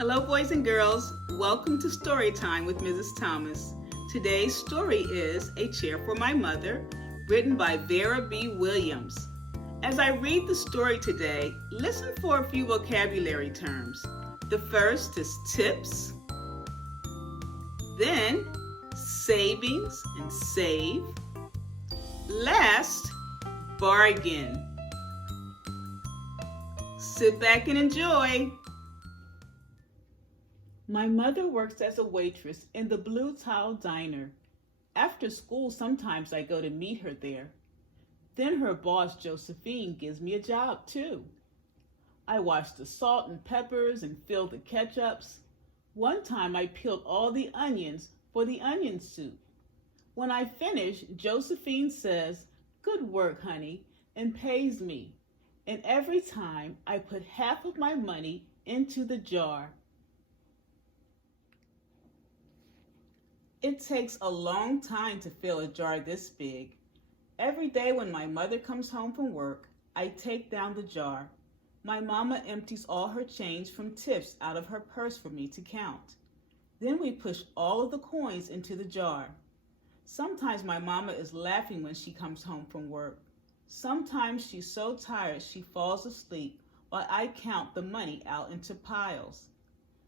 Hello, boys and girls. Welcome to Story Time with Mrs. Thomas. Today's story is A Chair for My Mother, written by Vera B. Williams. As I read the story today, listen for a few vocabulary terms. The first is tips, then savings and save, last, bargain. Sit back and enjoy. My mother works as a waitress in the Blue Tile Diner. After school, sometimes I go to meet her there. Then her boss, Josephine, gives me a job too. I wash the salt and peppers and fill the ketchups. One time I peeled all the onions for the onion soup. When I finish, Josephine says, "Good work, honey," and pays me. And every time I put half of my money into the jar. It takes a long time to fill a jar this big. Every day when my mother comes home from work, I take down the jar. My mama empties all her change from tips out of her purse for me to count. Then we push all of the coins into the jar. Sometimes my mama is laughing when she comes home from work. Sometimes she's so tired she falls asleep while I count the money out into piles.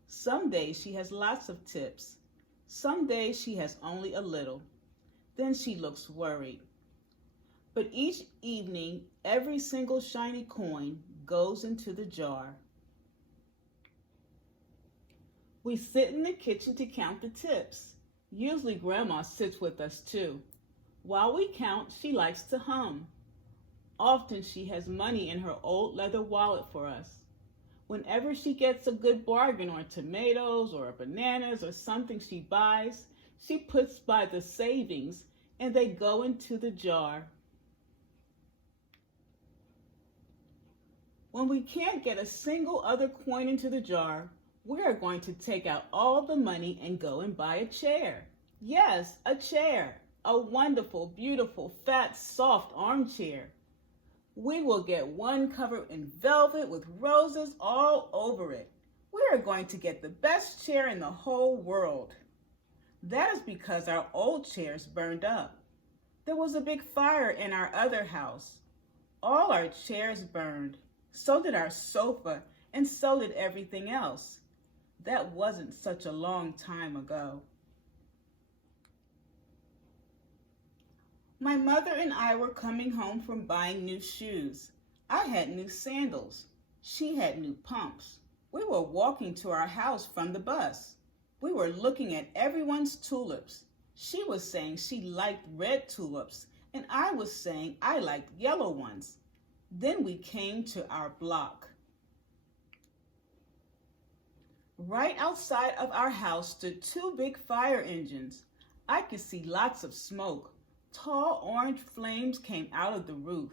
Some days she has lots of tips. Some days she has only a little. Then she looks worried. But each evening, every single shiny coin goes into the jar. We sit in the kitchen to count the tips. Usually Grandma sits with us too. While we count, she likes to hum. Often she has money in her old leather wallet for us. Whenever she gets a good bargain on tomatoes or bananas or something she buys, she puts by the savings and they go into the jar. When we can't get a single other coin into the jar, we are going to take out all the money and go and buy a chair. Yes, a chair. A wonderful, beautiful, fat, soft armchair. We will get one covered in velvet with roses all over it. We are going to get the best chair in the whole world. That is because our old chairs burned up. There was a big fire in our other house. All our chairs burned. So did our sofa, and so did everything else. That wasn't such a long time ago. My mother and I were coming home from buying new shoes. I had new sandals. She had new pumps. We were walking to our house from the bus. We were looking at everyone's tulips. She was saying she liked red tulips, and I was saying I liked yellow ones. Then we came to our block. Right outside of our house stood two big fire engines. I could see lots of smoke. Tall orange flames came out of the roof.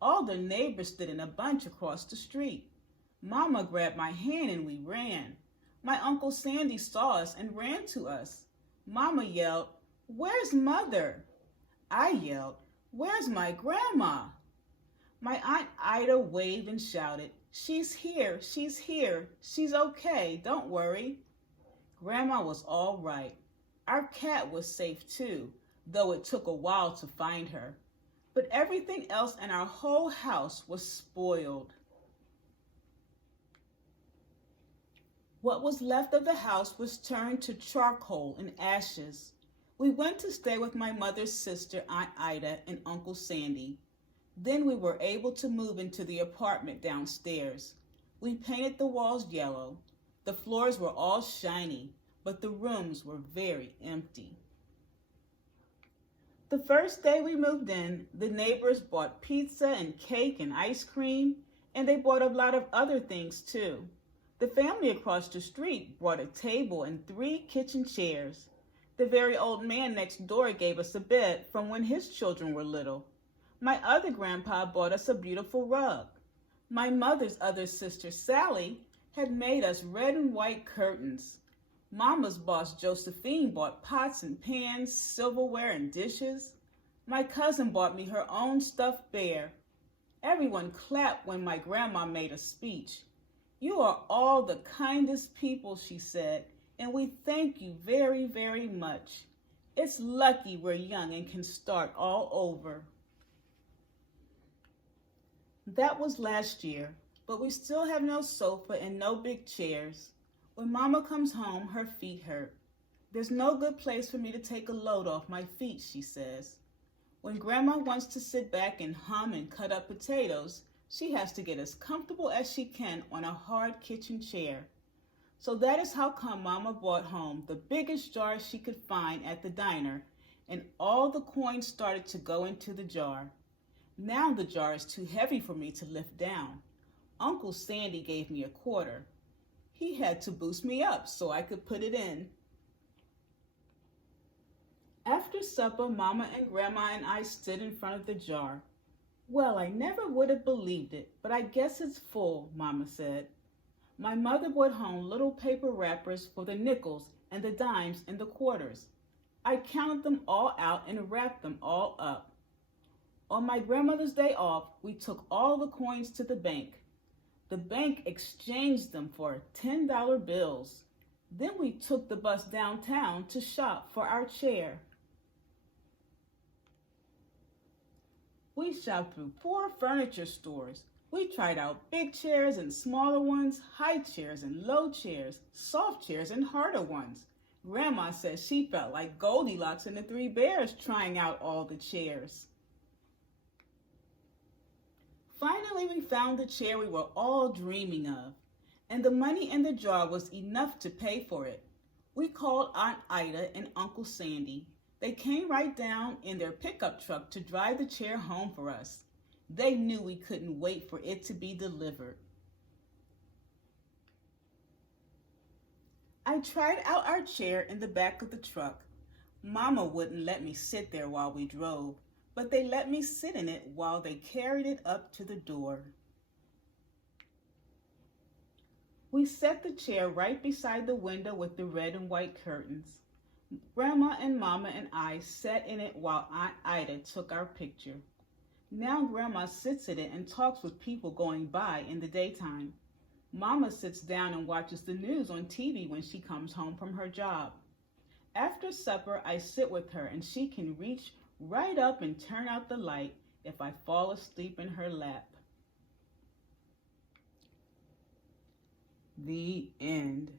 All the neighbors stood in a bunch across the street. Mama grabbed my hand and we ran. My Uncle Sandy saw us and ran to us. Mama yelled, "Where's Mother?" I yelled, "Where's my grandma?" My Aunt Ida waved and shouted, "She's here, she's here, she's okay, don't worry." Grandma was all right. Our cat was safe too, though it took a while to find her. But everything else in our whole house was spoiled. What was left of the house was turned to charcoal and ashes. We went to stay with my mother's sister, Aunt Ida, and Uncle Sandy. Then we were able to move into the apartment downstairs. We painted the walls yellow. The floors were all shiny, but the rooms were very empty. The first day we moved in, the neighbors bought pizza and cake and ice cream, and they bought a lot of other things too. The family across the street brought a table and 3 kitchen chairs. The very old man next door gave us a bed from when his children were little. My other grandpa bought us a beautiful rug. My mother's other sister, Sally, had made us red and white curtains. Mama's boss, Josephine, bought pots and pans, silverware, and dishes. My cousin bought me her own stuffed bear. Everyone clapped when my grandma made a speech. You are all the kindest people, she said, and we thank you very, very much. It's lucky we're young and can start all over. That was last year, but we still have no sofa and no big chairs. When Mama comes home, her feet hurt. There's no good place for me to take a load off my feet, she says. When Grandma wants to sit back and hum and cut up potatoes, she has to get as comfortable as she can on a hard kitchen chair. So that is how come Mama brought home the biggest jar she could find at the diner, and all the coins started to go into the jar. Now the jar is too heavy for me to lift down. Uncle Sandy gave me a quarter. He had to boost me up so I could put it in. After supper, Mama and Grandma and I stood in front of the jar. Well, I never would have believed it, but I guess it's full, Mama said. My mother brought home little paper wrappers for the nickels and the dimes and the quarters. I counted them all out and wrapped them all up. On my grandmother's day off, we took all the coins to the bank. The bank exchanged them for $10 bills. Then we took the bus downtown to shop for our chair. We shopped through 4 furniture stores. We tried out big chairs and smaller ones, high chairs and low chairs, soft chairs and harder ones. Grandma says she felt like Goldilocks and the 3 bears trying out all the chairs. Finally, we found the chair we were all dreaming of, and the money in the jar was enough to pay for it. We called Aunt Ida and Uncle Sandy. They came right down in their pickup truck to drive the chair home for us. They knew we couldn't wait for it to be delivered. I tried out our chair in the back of the truck. Mama wouldn't let me sit there while we drove, but they let me sit in it while they carried it up to the door. We set the chair right beside the window with the red and white curtains. Grandma and Mama and I sat in it while Aunt Ida took our picture. Now Grandma sits in it and talks with people going by in the daytime. Mama sits down and watches the news on TV when she comes home from her job. After supper, I sit with her and she can reach right up and turn out the light if I fall asleep in her lap. The end.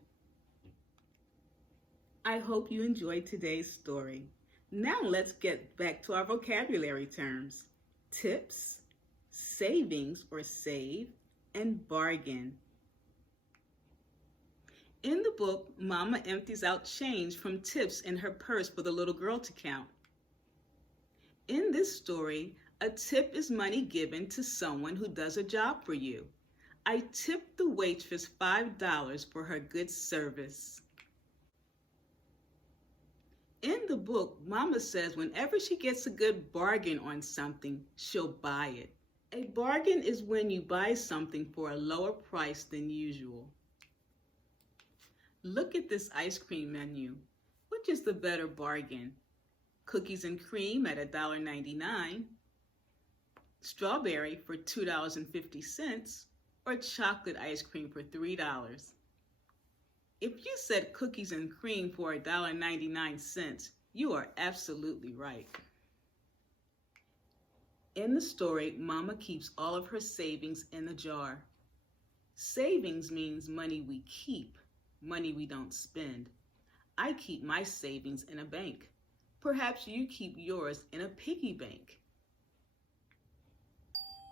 I hope you enjoyed today's story. Now let's get back to our vocabulary terms. Tips, savings or save, and bargain. In the book, Mama empties out change from tips in her purse for the little girl to count. In this story, a tip is money given to someone who does a job for you. I tipped the waitress $5 for her good service. In the book, Mama says whenever she gets a good bargain on something, she'll buy it. A bargain is when you buy something for a lower price than usual. Look at this ice cream menu. Which is the better bargain? Cookies and cream at $1.99, strawberry for $2.50, or chocolate ice cream for $3. If you said cookies and cream for $1.99, you are absolutely right. In the story, Mama keeps all of her savings in a jar. Savings means money we keep, money we don't spend. I keep my savings in a bank. Perhaps you keep yours in a piggy bank.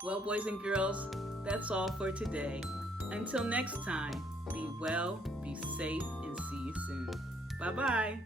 Well, boys and girls, that's all for today. Until next time, be well, be safe, and see you soon. Bye-bye.